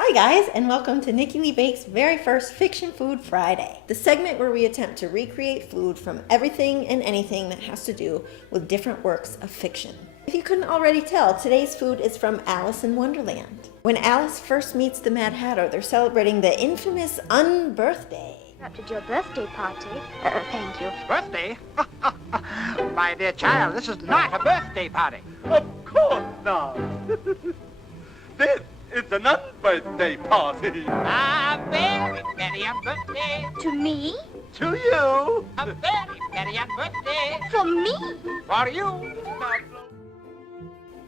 Hi guys, and welcome to Nicki Lee Bake's very first Fiction Food Friday, the segment where we attempt to recreate food from everything and anything that has to do with different works of fiction. If you couldn't already tell, today's food is from Alice in Wonderland. When Alice first meets the Mad Hatter, they're celebrating the infamous Unbirthday. Interrupted your birthday party. Thank you. Birthday? My dear child, this is not a birthday party. Of course not. This is an unbirthday party. A very merry unbirthday To me? To you. A very merry unbirthday For me? for you.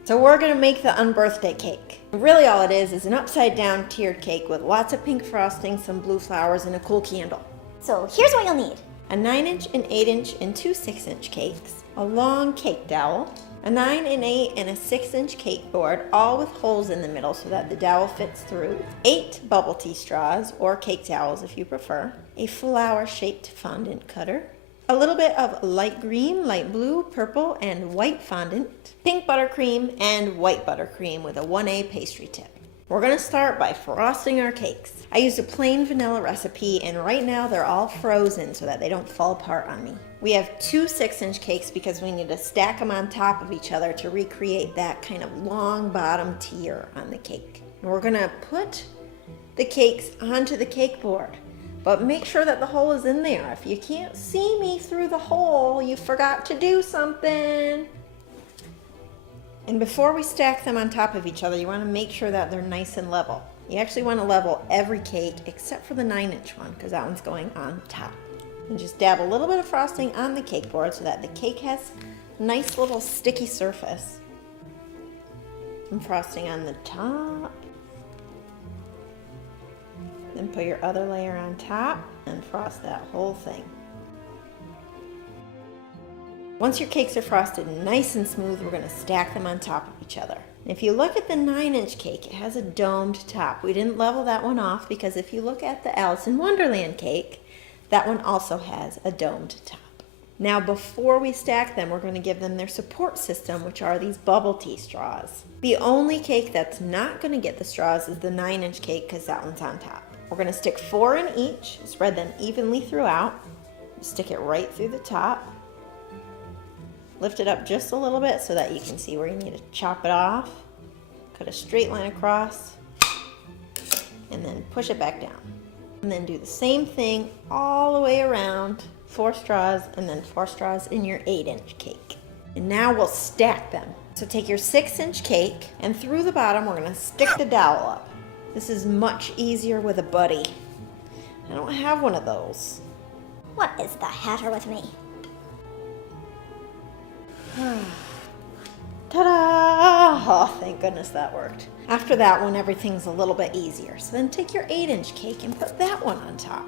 So we're gonna make the Unbirthday Cake. Really all it is an upside down tiered cake with lots of pink frosting, some blue flowers, and a cool candle. So here's what you'll need. A 9-inch, an 8-inch, and two 6-inch cakes, a long cake dowel, a 9, an 8, and a 6-inch cake board, all with holes in the middle so that the dowel fits through, 8 bubble tea straws, or cake towels if you prefer, a flower-shaped fondant cutter, a little bit of light green, light blue, purple, and white fondant, pink buttercream, and white buttercream with a 1A pastry tip. We're gonna start by frosting our cakes. I used a plain vanilla recipe, and right now they're all frozen so that they don't fall apart on me. We have two 6-inch cakes because we need to stack them on top of each other to recreate that kind of long bottom tier on the cake. And we're gonna put the cakes onto the cake board, but make sure that the hole is in there. If you can't see me through the hole, you forgot to do something. And before we stack them on top of each other, you want to make sure that they're nice and level. You actually want to level every cake except for the 9-inch one because that one's going on top. And just dab a little bit of frosting on the cake board so that the cake has a nice little sticky surface. And frosting on the top. Then put your other layer on top and frost that whole thing. Once your cakes are frosted nice and smooth, we're going to stack them on top of each other. And if you look at the 9-inch cake, it has a domed top. We didn't level that one off because if you look at the Alice in Wonderland cake, that one also has a domed top. Now before we stack them, we're going to give them their support system, which are these bubble tea straws. The only cake that's not going to get the straws is the 9-inch cake because that one's on top. We're going to stick 4 in each, spread them evenly throughout, stick it right through the top. Lift it up just a little bit so that you can see where you need to chop it off. Cut a straight line across and then push it back down. And then do the same thing all the way around. 4 straws and then 4 straws in your 8-inch cake. And now we'll stack them. So take your 6-inch cake and through the bottom we're gonna stick the dowel up. This is much easier with a buddy. I don't have one of those. What is the hatter with me? Ta-da! Oh, thank goodness that worked. After that one, everything's a little bit easier. So then take your 8-inch cake and put that one on top.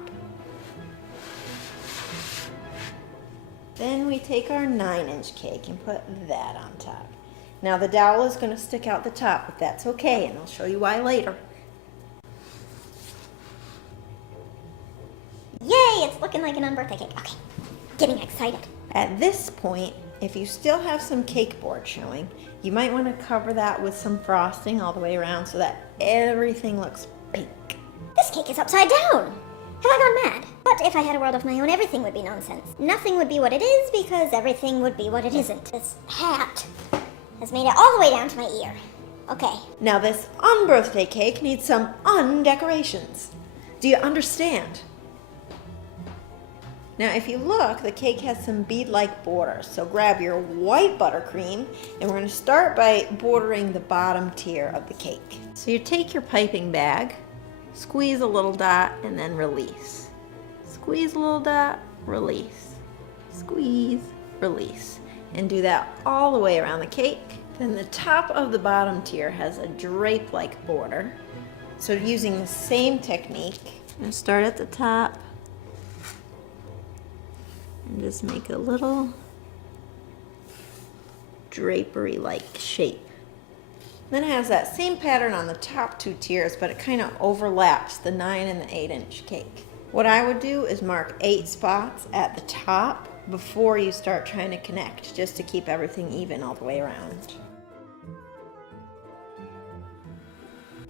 Then we take our 9-inch cake and put that on top. Now the dowel is going to stick out the top, but that's okay, and I'll show you why later. Yay, it's looking like an unbirthday cake. Okay, getting excited. At this point, if you still have some cake board showing, you might want to cover that with some frosting all the way around so that everything looks pink. This cake is upside down. Have I gone mad? But if I had a world of my own, everything would be nonsense. Nothing would be what it is because everything would be what it isn't. This hat has made it all the way down to my ear. Okay. Now this unbirthday cake needs some undecorations. Do you understand? Now if you look, the cake has some bead-like borders, so grab your white buttercream and we're going to start by bordering the bottom tier of the cake. So you take your piping bag, squeeze a little dot, and then release. Squeeze a little dot, release. Squeeze, release. And do that all the way around the cake. Then the top of the bottom tier has a drape-like border. So using the same technique, I'm going to start at the top and just make a little drapery-like shape. Then it has that same pattern on the top 2 tiers, but it kind of overlaps the 9 and the 8-inch cake. What I would do is mark 8 spots at the top before you start trying to connect, just to keep everything even all the way around.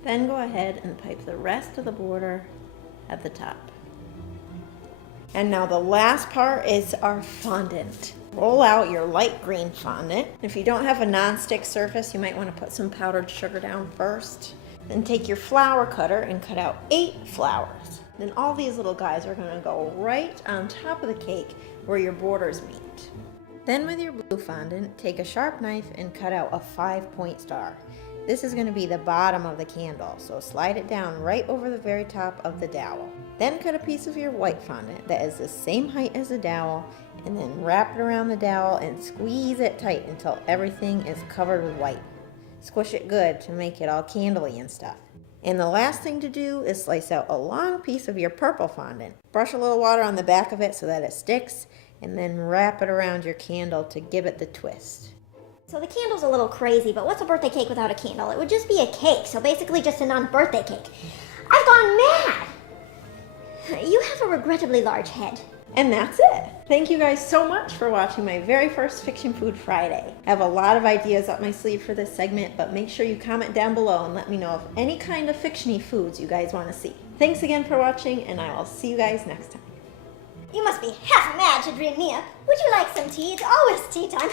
Then go ahead and pipe the rest of the border at the top. And now the last part is our fondant. Roll out your light green fondant. If you don't have a non-stick surface, you might want to put some powdered sugar down first. Then take your flower cutter and cut out 8 flowers. Then all these little guys are going to go right on top of the cake where your borders meet. Then with your blue fondant, take a sharp knife and cut out a 5-point star. This is going to be the bottom of the candle, so slide it down right over the very top of the dowel. Then cut a piece of your white fondant that is the same height as the dowel, and then wrap it around the dowel and squeeze it tight until everything is covered with white. Squish it good to make it all candly and stuff. And the last thing to do is slice out a long piece of your purple fondant. Brush a little water on the back of it so that it sticks, and then wrap it around your candle to give it the twist. So the candle's a little crazy, but what's a birthday cake without a candle? It would just be a cake, so basically just a non-birthday cake. I've gone mad! You have a regrettably large head. And that's it. Thank you guys so much for watching my very first Fiction Food Friday. I have a lot of ideas up my sleeve for this segment, but make sure you comment down below and let me know of any kind of fiction-y foods you guys want to see. Thanks again for watching, and I will see you guys next time. You must be half mad to dream me up. Would you like some tea? It's always tea time.